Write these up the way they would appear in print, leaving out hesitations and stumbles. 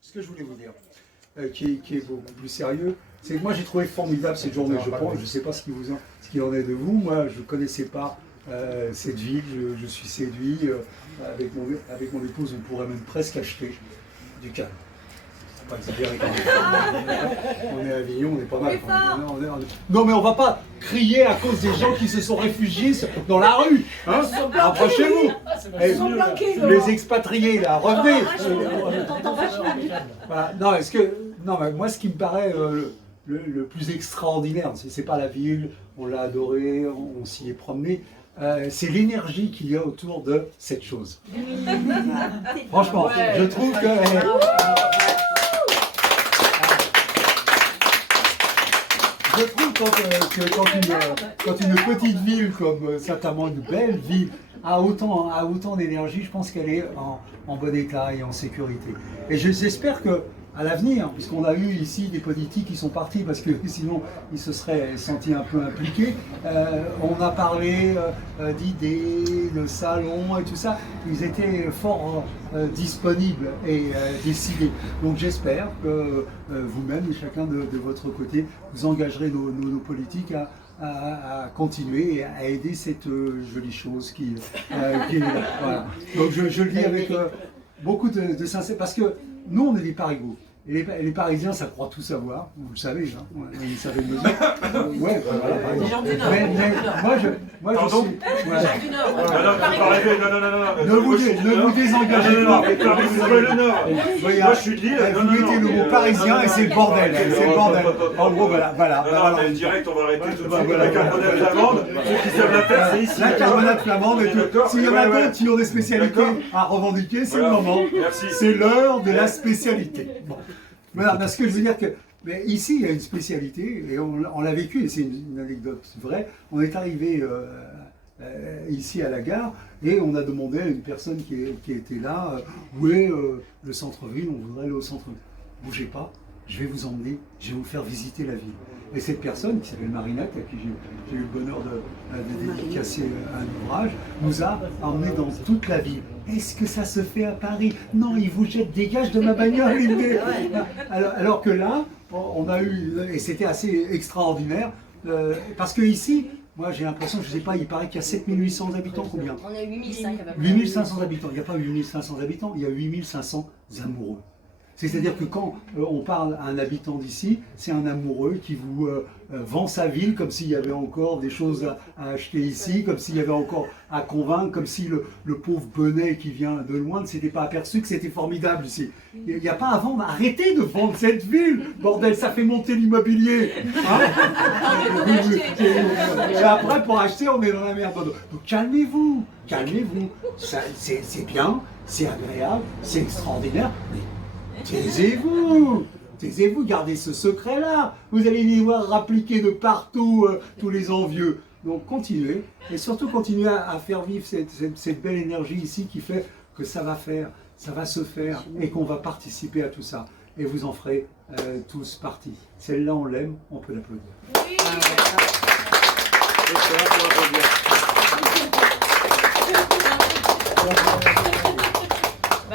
Ce que je voulais vous dire, qui est beaucoup plus sérieux, c'est que moi j'ai trouvé formidable cette journée. Je ne sais pas ce qu'il en est de vous. Moi, je ne connaissais pas cette ville. Je suis séduit. Avec mon épouse, on pourrait même presque acheter du calme. Pas exagérer quand même. On est à Avignon, on est pas mal. Non, mais on va pas crier à cause des gens qui se sont réfugiés dans la rue. Hein, approchez-vous. Les expatriés, là, revenez. Voilà. Non, mais moi, ce qui me paraît le plus extraordinaire, c'est pas la ville, on l'a adorée, on s'y est promené. C'est l'énergie qu'il y a autour de cette chose. Franchement, je trouve que... Je trouve quand une petite ville comme certainement une belle ville a autant d'énergie, je pense qu'elle est en bon état et en sécurité. Et j'espère que à l'avenir, puisqu'on a eu ici des politiques qui sont partis parce que sinon ils se seraient sentis un peu impliqués, on a parlé d'idées, de salons et tout ça, ils étaient fort disponibles et décidés. Donc j'espère que vous-même et chacun de votre côté, vous engagerez nos politiques à continuer et à aider cette jolie chose qui est là. Voilà. Donc je le dis avec beaucoup de sincérité, parce que nous on est des parigots. Et les Parisiens, ça croit tout savoir, vous le savez, hein, vous savez le dire. Ouais, voilà, par exemple. Les gens du Nord. Moi, je suis... Voilà. Les gens du Nord. Non. Ne vous désengagez pas. Le Nord. Moi, je suis de Lille. Vous mettez le mot parisien et c'est le bordel. C'est le bordel. En gros, voilà. Non, direct, on va arrêter tout de suite. La carbonate flamande, ceux qui savent la faire, c'est ici. La carbonate flamande et tout. S'il y en a d'autres qui ont des spécialités à revendiquer, c'est le moment. C'est l'heure de la spécialité. Bon. Voilà, ce que je veux dire que mais ici il y a une spécialité et on l'a vécu et c'est une anecdote vraie. On est arrivé ici à la gare et on a demandé à une personne qui était là où est le centre-ville, on voudrait aller au centre-ville. Bougez pas, je vais vous emmener, je vais vous faire visiter la ville. Et cette personne qui s'appelle Marinette, à qui j'ai eu le bonheur de dédicacer un ouvrage, nous a emmenés dans toute la ville. Est-ce que ça se fait à Paris? Non, il vous jette, dégage de ma bagnole. Alors que là, on a eu, et c'était assez extraordinaire, parce que ici, moi j'ai l'impression, je ne sais pas, il paraît qu'il y a 7800 habitants, combien? On a 8500 à peu près. 8500 habitants, il n'y a pas 8500 habitants, il y a 8500 amoureux. C'est-à-dire que quand on parle à un habitant d'ici, c'est un amoureux qui vous vend sa ville comme s'il y avait encore des choses à acheter ici, comme s'il y avait encore à convaincre, comme si le pauvre Benet qui vient de loin ne s'était pas aperçu que c'était formidable ici. Il n'y a pas à vendre, arrêtez de vendre cette ville, bordel, ça fait monter l'immobilier. Hein, et après, pour acheter, on est dans la merde. Donc calmez-vous, c'est bien, c'est agréable, c'est extraordinaire, mais taisez-vous, gardez ce secret-là. Vous allez y voir rappliquer de partout tous les envieux. Donc continuez, et surtout continuez à faire vivre cette belle énergie ici qui fait que ça va se faire, et qu'on va participer à tout ça. Et vous en ferez tous partie. Celle-là, on l'aime, on peut l'applaudir. Oui.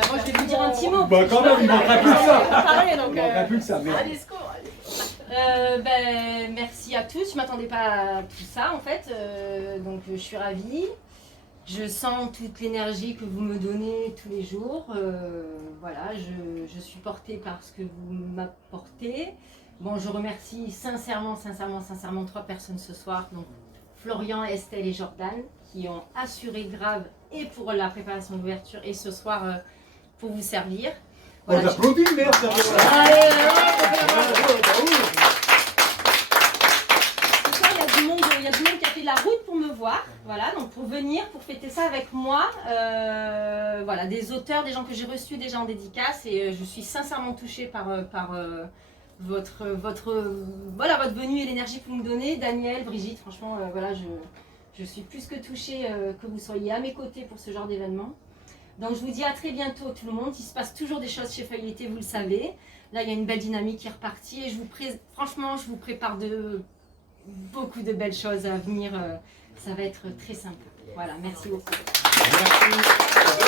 Moi, je vais vous dire un petit mot. Bah quand même, il manquerait plus que ça. Il manquerait plus que ça. Allez, secours. Merci à tous. Je ne m'attendais pas à tout ça en fait. Donc je suis ravie. Je sens toute l'énergie que vous me donnez tous les jours. Voilà, je suis portée par ce que vous m'apportez. Bon, je remercie sincèrement 3 personnes ce soir. Donc Florian, Estelle et Jordan qui ont assuré grave et pour la préparation de l'ouverture et ce soir pour vous servir. Voilà, on applaudit, merde! Il y a du monde qui a fait de la route pour me voir, voilà, donc pour venir, pour fêter ça avec moi. Voilà, des auteurs, des gens que j'ai reçus déjà en dédicace et je suis sincèrement touchée par votre venue et l'énergie que vous me donnez. Daniel, Brigitte, franchement, voilà, je suis plus que touchée que vous soyez à mes côtés pour ce genre d'événement. Donc je vous dis à très bientôt tout le monde. Il se passe toujours des choses chez Feuilleté, vous le savez. Là, il y a une belle dynamique qui est repartie et franchement, je vous prépare beaucoup de belles choses à venir. Ça va être très sympa. Voilà, merci beaucoup. Merci.